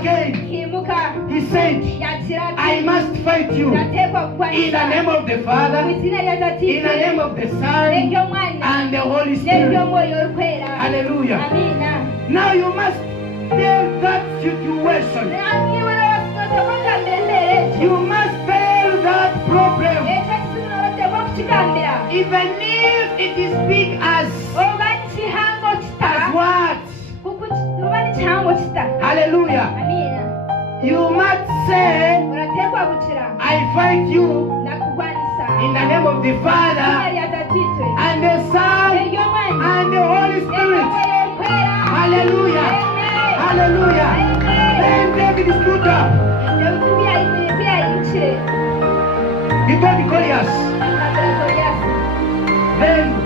again, he said, I must fight you in the name of the Father, in the name of the Son, and the Holy Spirit. Hallelujah. Now you must tell that situation. You must tell that problem. Even if it is big as what? Hallelujah. You must say, I fight you in the name of the Father and the Son and the Holy Spirit. Hallelujah. Hallelujah. Then David stood up. He told Goliath. Then